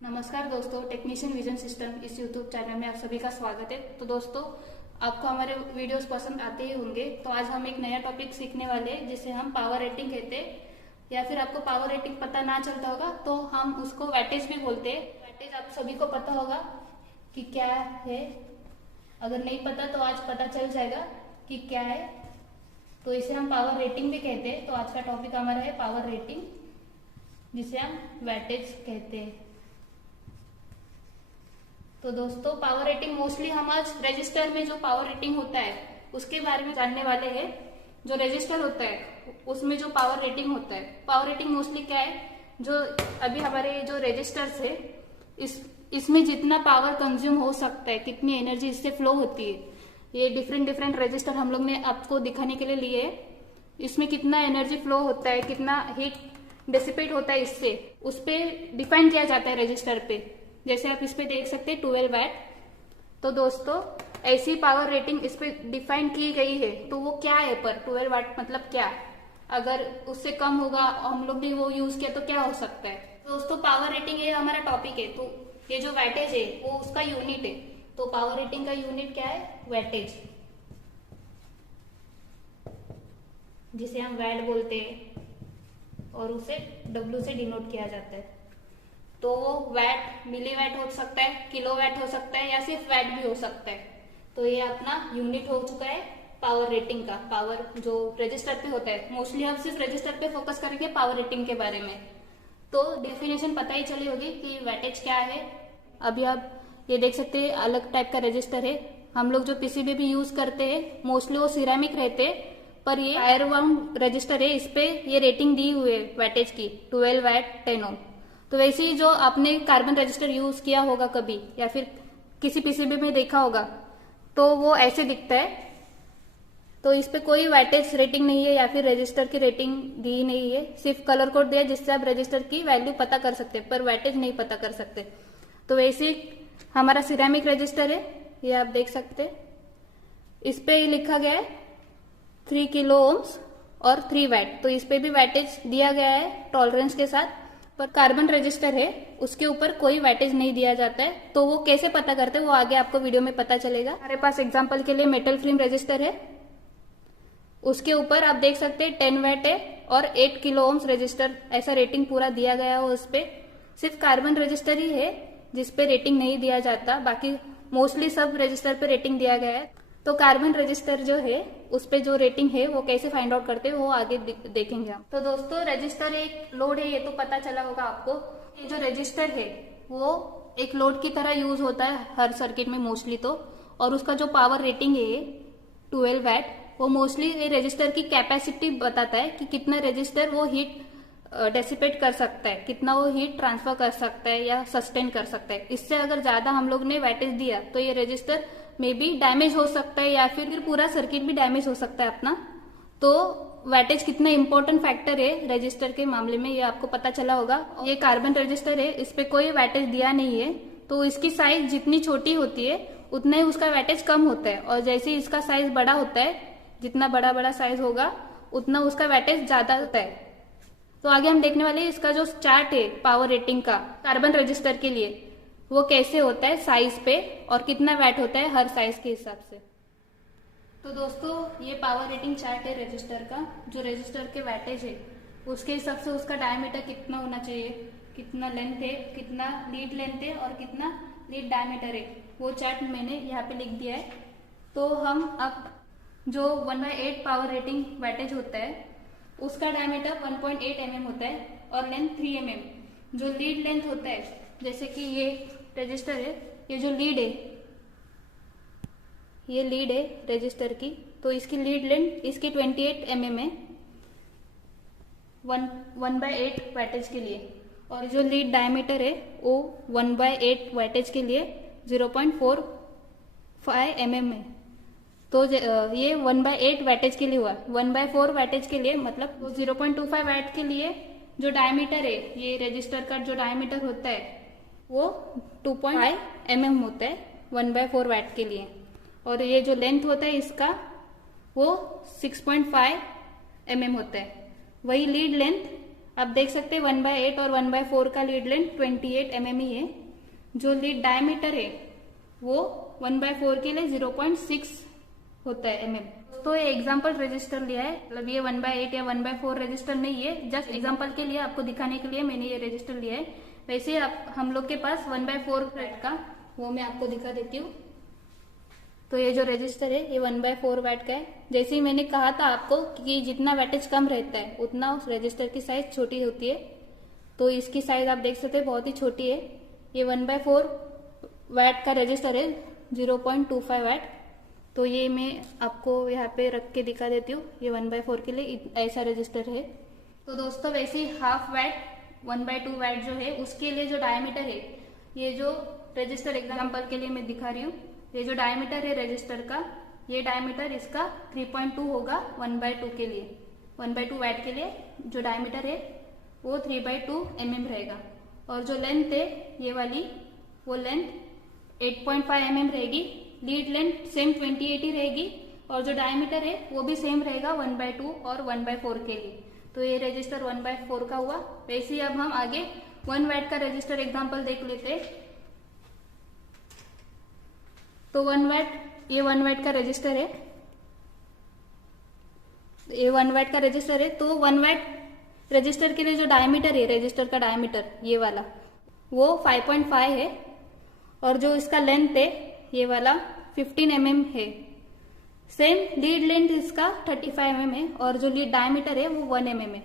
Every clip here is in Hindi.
नमस्कार दोस्तों, टेक्नीशियन विजन सिस्टम इस यूट्यूब चैनल में आप सभी का स्वागत है। तो दोस्तों, आपको हमारे वीडियोस पसंद आते ही होंगे। तो आज हम एक नया टॉपिक सीखने वाले हैं जिसे हम पावर रेटिंग कहते हैं, या फिर आपको पावर रेटिंग पता ना चलता होगा तो हम उसको वैटेज भी बोलते हैं। वैटेज आप सभी को पता होगा कि क्या है। अगर नहीं पता तो आज पता चल जाएगा कि क्या है। तो इसे हम पावर रेटिंग भी कहते हैं। तो आज का टॉपिक हमारा है पावर रेटिंग, जिसे हम वैटेज कहते हैं। तो दोस्तों, पावर रेटिंग मोस्टली हम आज रजिस्टर में जो पावर रेटिंग होता है उसके बारे में जानने वाले हैं। जो रजिस्टर होता है उसमें जो पावर रेटिंग होता है, पावर रेटिंग मोस्टली क्या है, जो अभी हमारे जो रजिस्टर्स है इसमें जितना पावर कंज्यूम हो सकता है, कितनी एनर्जी इससे फ्लो होती है, ये डिफरेंट रजिस्टर हम लोग ने आपको दिखाने के लिए लिए है। इसमें कितना एनर्जी फ्लो होता है, कितना हीट डिसिपेट होता है, इससे उस पर डिफाइन किया जाता है रजिस्टर पे। जैसे आप इस पे देख सकते हैं 12 वैट। तो दोस्तों, ऐसी पावर रेटिंग इस पे डिफाइन की गई है। तो वो क्या है, पर 12 वैट मतलब क्या, अगर उससे कम होगा हम लोग ने वो यूज किया तो क्या हो सकता है। दोस्तों, पावर रेटिंग ये हमारा टॉपिक है। तो ये जो वैटेज है वो उसका यूनिट है। तो पावर रेटिंग का यूनिट क्या है, वैटेज, जिसे हम वैट बोलते हैं और उसे W से डिनोट किया जाता है। तो वो वैट, मिली वैट हो सकता है, किलो वैट हो सकता है, या सिर्फ वैट भी हो सकता है। तो ये अपना यूनिट हो चुका है पावर रेटिंग का। पावर जो रजिस्टर पे होता है, मोस्टली हम सिर्फ रजिस्टर पे फोकस करेंगे पावर रेटिंग के बारे में। तो डेफिनेशन पता ही चली होगी कि वैटेज क्या है। अभी आप ये देख सकते हैं, अलग टाइप का रजिस्टर है। हम लोग जो पीसीबी भी यूज करते हैं मोस्टली वो सिरेमिक रहते हैं, पर ये आयर वाउंड रजिस्टर है। इस पे ये रेटिंग दी हुई है वैटेज की, 12 वैट 10 ओम। तो वैसे ही जो आपने कार्बन रजिस्टर यूज किया होगा कभी, या फिर किसी पीसीबी में देखा होगा, तो वो ऐसे दिखता है। तो इस पे कोई वैटेज रेटिंग नहीं है, या फिर रजिस्टर की रेटिंग दी नहीं है। सिर्फ कलर कोड दिया जिससे आप रजिस्टर की वैल्यू पता कर सकते हैं, पर वैटेज नहीं पता कर सकते। तो वैसे ही हमारा सिरेमिक रजिस्टर है, ये आप देख सकते हैं। इस पे लिखा गया है 3 किलो ओम्स और 3 वैट। तो इस पे भी वैटेज दिया गया है टॉलरेंस के साथ। पर कार्बन रजिस्टर है उसके ऊपर कोई वैटेज नहीं दिया जाता है। तो वो कैसे पता करते हैं वो आगे आपको वीडियो में पता चलेगा। हमारे पास एग्जांपल के लिए मेटल फिल्म रजिस्टर है, उसके ऊपर आप देख सकते हैं 10 वैट है और 8 किलो ओम्स रजिस्टर, ऐसा रेटिंग पूरा दिया गया हो। उस पे सिर्फ कार्बन रजिस्टर ही है जिसपे रेटिंग नहीं दिया जाता, बाकी मोस्टली सब रजिस्टर पे रेटिंग दिया गया है। तो कार्बन रजिस्टर जो है उस पे जो रेटिंग है वो कैसे फाइंड आउट करते हैं वो आगे देखेंगे हम। तो दोस्तों, रजिस्टर एक लोड है, ये तो पता चला होगा आपको। ये जो रजिस्टर है वो एक लोड की तरह यूज होता है हर सर्किट में मोस्टली। तो और उसका जो पावर रेटिंग है 12 वैट, वो मोस्टली ये रजिस्टर की कैपेसिटी बताता है कि कितना रजिस्टर वो हीट डेसिपेट कर सकता है, कितना वो हीट ट्रांसफर कर सकता है या सस्टेन कर सकता है। इससे अगर ज्यादा हम लोग ने वैटेज दिया तो ये रजिस्टर में भी डैमेज हो सकता है, या फिर पूरा सर्किट भी डैमेज हो सकता है अपना। तो वैटेज कितना इंपॉर्टेंट फैक्टर है रजिस्टर के मामले में, ये आपको पता चला होगा। ये कार्बन रजिस्टर है, इस पे कोई वैटेज दिया नहीं है। तो इसकी साइज जितनी छोटी होती है उतना ही उसका वैटेज कम होता है, और जैसे इसका साइज बड़ा होता है, जितना बड़ा साइज होगा उतना उसका वैटेज ज्यादा होता है। तो आगे हम देखने वाले इसका जो चार्ट है पावर रेटिंग का कार्बन रजिस्टर के लिए, वो कैसे होता है साइज पे, और कितना वैट होता है हर साइज के हिसाब से। तो दोस्तों, ये पावर रेटिंग चार्ट है रजिस्टर का। जो रजिस्टर के वैटेज है उसके हिसाब से उसका डायमीटर कितना होना चाहिए, कितना लेंथ है, कितना लीड लेंथ है और कितना लीड डायमीटर है, वो चार्ट मैंने यहाँ पे लिख दिया है। तो हम अब जो 1/8 पावर रेटिंग वैटेज होता है उसका डायमीटर 1.8 mm होता है और लेंथ 3 mm। जो लीड लेंथ होता है, जैसे कि ये रजिस्टर है, ये जो लीड है, ये लीड है रजिस्टर की, तो इसकी लीड लेंथ इसकी 28 mm है 1/8 वैटेज के लिए। और जो लीड डायमीटर है वो 1/8 वैटेज के लिए 0.45 mm है। तो ये 1/8 वैटेज के लिए हुआ। 1/4 वैटेज के लिए मतलब 0.25 वैट के लिए जो डायमीटर है, ये रजिस्टर का जो डायमीटर होता है वो 2.5 mm होता है 1/4 वैट के लिए। और ये जो लेंथ होता है इसका वो 6.5 mm होता है। वही लीड लेंथ आप देख सकते हैं 1/8 और 1/4 का लीड लेंथ 28 mm ही है। जो लीड डायमीटर है वो 1/4 के लिए 0.6 होता है mm। तो ये एग्जाम्पल रजिस्टर लिया है, मतलब ये 1/8 या 1/4 रजिस्टर नहीं है, जस्ट एग्जाम्पल के लिए आपको दिखाने के लिए मैंने ये रजिस्टर लिया है। वैसे आप हम लोग के पास 1/4 वैट का, वो मैं आपको दिखा देती हूँ। तो ये जो रजिस्टर है ये 1/4 वैट का है। जैसे ही मैंने कहा था आपको कि जितना वैटेज कम रहता है उतना उस रजिस्टर की साइज छोटी होती है। तो इसकी साइज आप देख सकते हैं बहुत ही छोटी है। ये 1/4 वैट का रजिस्टर है, 0.25 वैट। तो ये मैं आपको यहाँ पे रख के दिखा देती हूँ। ये 1/4 के लिए ऐसा रजिस्टर है। तो दोस्तों वैसे ही हाफ वैट 1/2 वैट जो है उसके लिए जो डायमीटर है, ये जो रजिस्टर एग्जाम्पल के लिए मैं दिखा रही हूँ, ये जो डायमीटर है रजिस्टर का, ये डायमीटर इसका 3.2 होगा 1/2 के लिए। 1/2 वैट के लिए जो डायमीटर है वो 3/2 mm रहेगा। और जो लेंथ है ये वाली, वो लेंथ 8.5 mm रहेगी। लीड लेंथ सेम 28 ही रहेगी और जो डायमीटर है वो भी सेम रहेगा 1/2 और 1/4 के लिए। तो ये रजिस्टर 1/4 का हुआ। वैसे ही अब हम आगे 1 वैट का रजिस्टर एग्जाम्पल देख लेते हैं। तो 1 वैट, ये 1 वैट का रजिस्टर है, ये 1 वैट का रजिस्टर है। तो 1 वैट रजिस्टर के लिए जो डायमीटर है, रजिस्टर का डायमीटर ये वाला, वो 5.5 है। और जो इसका लेंथ है ये वाला 15 mm है। सेम लीड लेंथ इसका 35 mm है और जो लीड डायमीटर है वो 1 mm है।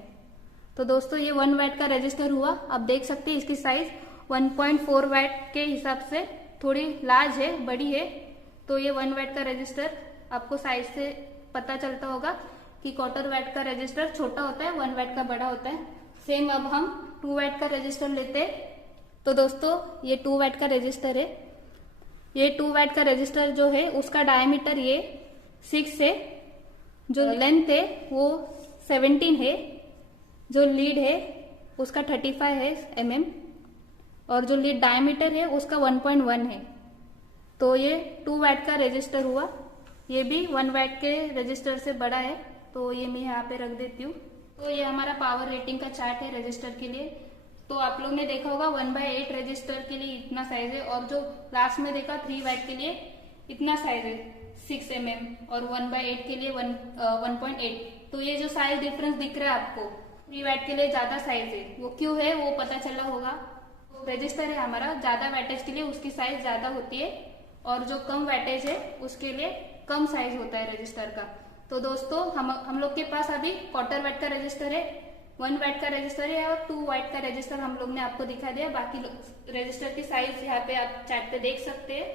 तो दोस्तों ये 1 वैट का रजिस्टर हुआ। आप देख सकते हैं इसकी साइज 1.4 वैट के हिसाब से थोड़ी लार्ज है, बड़ी है। तो ये 1 वैट का रजिस्टर, आपको साइज से पता चलता होगा कि 1/4 वैट का रजिस्टर छोटा होता है, 1 वैट का बड़ा होता है। सेम अब हम 2 वैट का रजिस्टर लेते हैं। तो दोस्तों ये 2 वैट का रजिस्टर है। ये 2 वैट का रजिस्टर जो है उसका डायमीटर ये 6 है, जो लेंथ है वो 17 है, जो लीड है उसका 35 है mm और जो लीड डायमीटर है उसका 1.1 है। तो ये 2 वैट का रजिस्टर हुआ। ये भी 1 वैट के रजिस्टर से बड़ा है। तो ये मैं यहाँ पे रख देती हूँ। तो ये हमारा पावर रेटिंग का चार्ट है रजिस्टर के लिए। तो आप लोग ने देखा होगा 1/8 रजिस्टर के लिए इतना साइज है और जो लास्ट में देखा 3 वैट के लिए इतना साइज है 6 mm और 1/8 के लिए 1.8। तो ये जो साइज डिफरेंस दिख रहा है आपको, 3 वैट के लिए ज्यादा साइज है, वो क्यों है वो पता चला होगा। रजिस्टर है हमारा, ज्यादा वैटेज के लिए उसकी साइज ज्यादा होती है और जो कम वैटेज है उसके लिए कम साइज होता है रजिस्टर का। तो दोस्तों हम लोग के पास अभी 1/4 वैट का रजिस्टर है, 1 वैट का रजिस्टर है और 2 वैट का रजिस्टर हम लोग ने आपको दिखा दिया। बाकी रजिस्टर की साइज यहाँ पे आप चार्ट पे देख सकते हैं।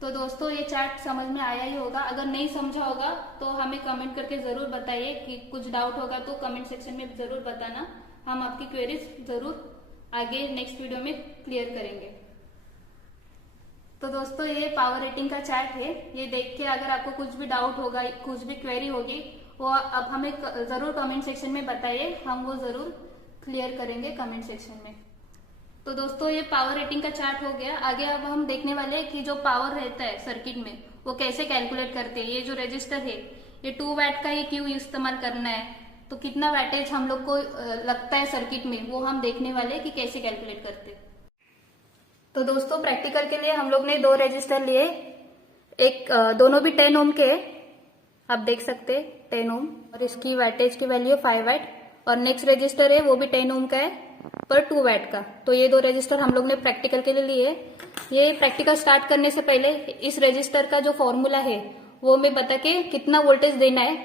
तो दोस्तों ये चार्ट समझ में आया ही होगा। अगर नहीं समझा होगा तो हमें कमेंट करके जरूर बताइए, कि कुछ डाउट होगा तो कमेंट सेक्शन में जरूर बताना। हम आपकी क्वेरीज जरूर आगे नेक्स्ट वीडियो में क्लियर करेंगे। तो दोस्तों ये पावर रेटिंग का चार्ट है। ये देख के अगर आपको कुछ भी डाउट होगा, कुछ भी क्वेरी होगी, वो अब हमें जरूर कमेंट सेक्शन में बताइए, हम वो जरूर क्लियर करेंगे कमेंट सेक्शन में। तो दोस्तों ये पावर रेटिंग का चार्ट हो गया। आगे अब हम देखने वाले हैं कि जो पावर रहता है सर्किट में वो कैसे कैलकुलेट करते हैं। ये जो रजिस्टर है ये 2 वैट का ही क्यों इस्तेमाल करना है, तो कितना वैटेज हम लोग को लगता है सर्किट में, वो हम देखने वाले कि कैसे कैलकुलेट करते हैं। तो दोस्तों प्रैक्टिकल के लिए हम लोग ने 2 रजिस्टर लिए, एक दोनों भी 10 ओम के, आप देख सकते हैं 10 ओम, और इसकी वैटेज की वैल्यू 5 वैट। और नेक्स्ट रजिस्टर है वो भी 10 ओम का है पर 2 वैट का। तो ये 2 रजिस्टर हम लोग ने प्रैक्टिकल के लिए लिए। ये प्रैक्टिकल स्टार्ट करने से पहले इस रजिस्टर का जो फॉर्मूला है वो मैं बता के कितना वोल्टेज देना है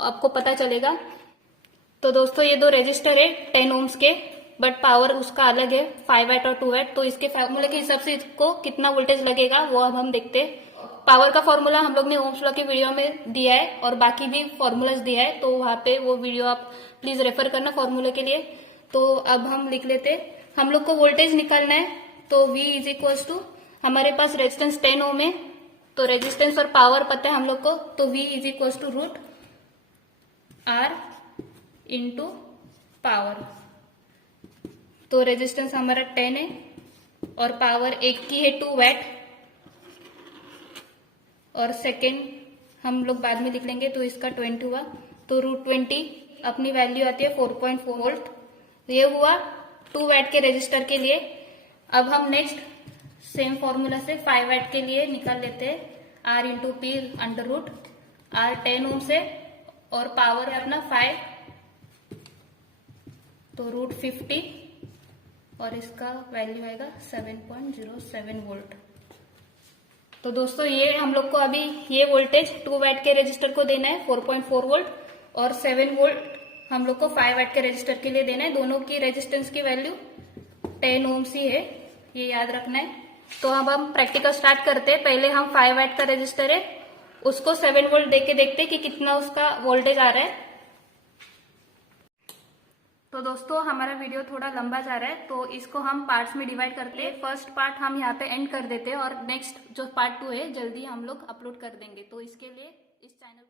आपको पता चलेगा। तो दोस्तों ये 2 रजिस्टर है 10 ओम्स के, बट पावर उसका अलग है 5 वैट और 2 वैट। तो इसके फॉर्मूले के हिसाब से इसको कितना वोल्टेज लगेगा वो अब हम देखते हैं। पावर का फॉर्मूला हम लोग ने ओम्स लॉ के वीडियो में दिया है और बाकी भी फॉर्मूलाज दिया है, तो वहां पे वो वीडियो आप प्लीज रेफर करना फॉर्मूले के लिए। तो अब हम लिख लेते, हम लोग को वोल्टेज निकालना है। तो V इज इक्वल टू, हमारे पास रेजिस्टेंस 10 ओम है, तो रेजिस्टेंस और पावर पता है हम लोग को, तो V is equal to root R into power. तो रेजिस्टेंस हमारा 10 है और पावर एक की है 2 वैट, और सेकेंड हम लोग बाद में लिख लेंगे, तो इसका 20 हुआ। तो रूट 20 अपनी वैल्यू आती है 4.4 वोल्ट। तो ये हुआ 2 वैट के रेजिस्टर के लिए। अब हम नेक्स्ट सेम फॉर्मूला से 5 वैट के लिए निकाल लेते हैं। R into P under root R 10 ohm से और पावर है अपना 5, तो रूट 50 और इसका वैल्यू आएगा 7.07 वोल्ट। तो दोस्तों ये हम लोग को अभी ये वोल्टेज 2 वैट के रेजिस्टर को देना है 4.4 वोल्ट, और 7 वोल्ट हम लोग को 5 वैट के रेजिस्टर के लिए देना है। दोनों की रेजिस्टेंस की वैल्यू 10 ओम्स ही है, ये याद रखना है। तो अब हम प्रैक्टिकल स्टार्ट करते हैं। पहले हम 5 वैट का रेजिस्टर है उसको 7 वोल्ट देके देखते हैं कि कितना उसका वोल्टेज आ रहा है। तो दोस्तों हमारा वीडियो थोड़ा लंबा जा रहा है, तो इसको हम पार्ट्स में डिवाइड करते हैं। फर्स्ट पार्ट हम यहाँ पे एंड कर देते हैं और नेक्स्ट जो पार्ट 2 है जल्दी हम लोग अपलोड कर देंगे। तो इसके लिए इस चैनल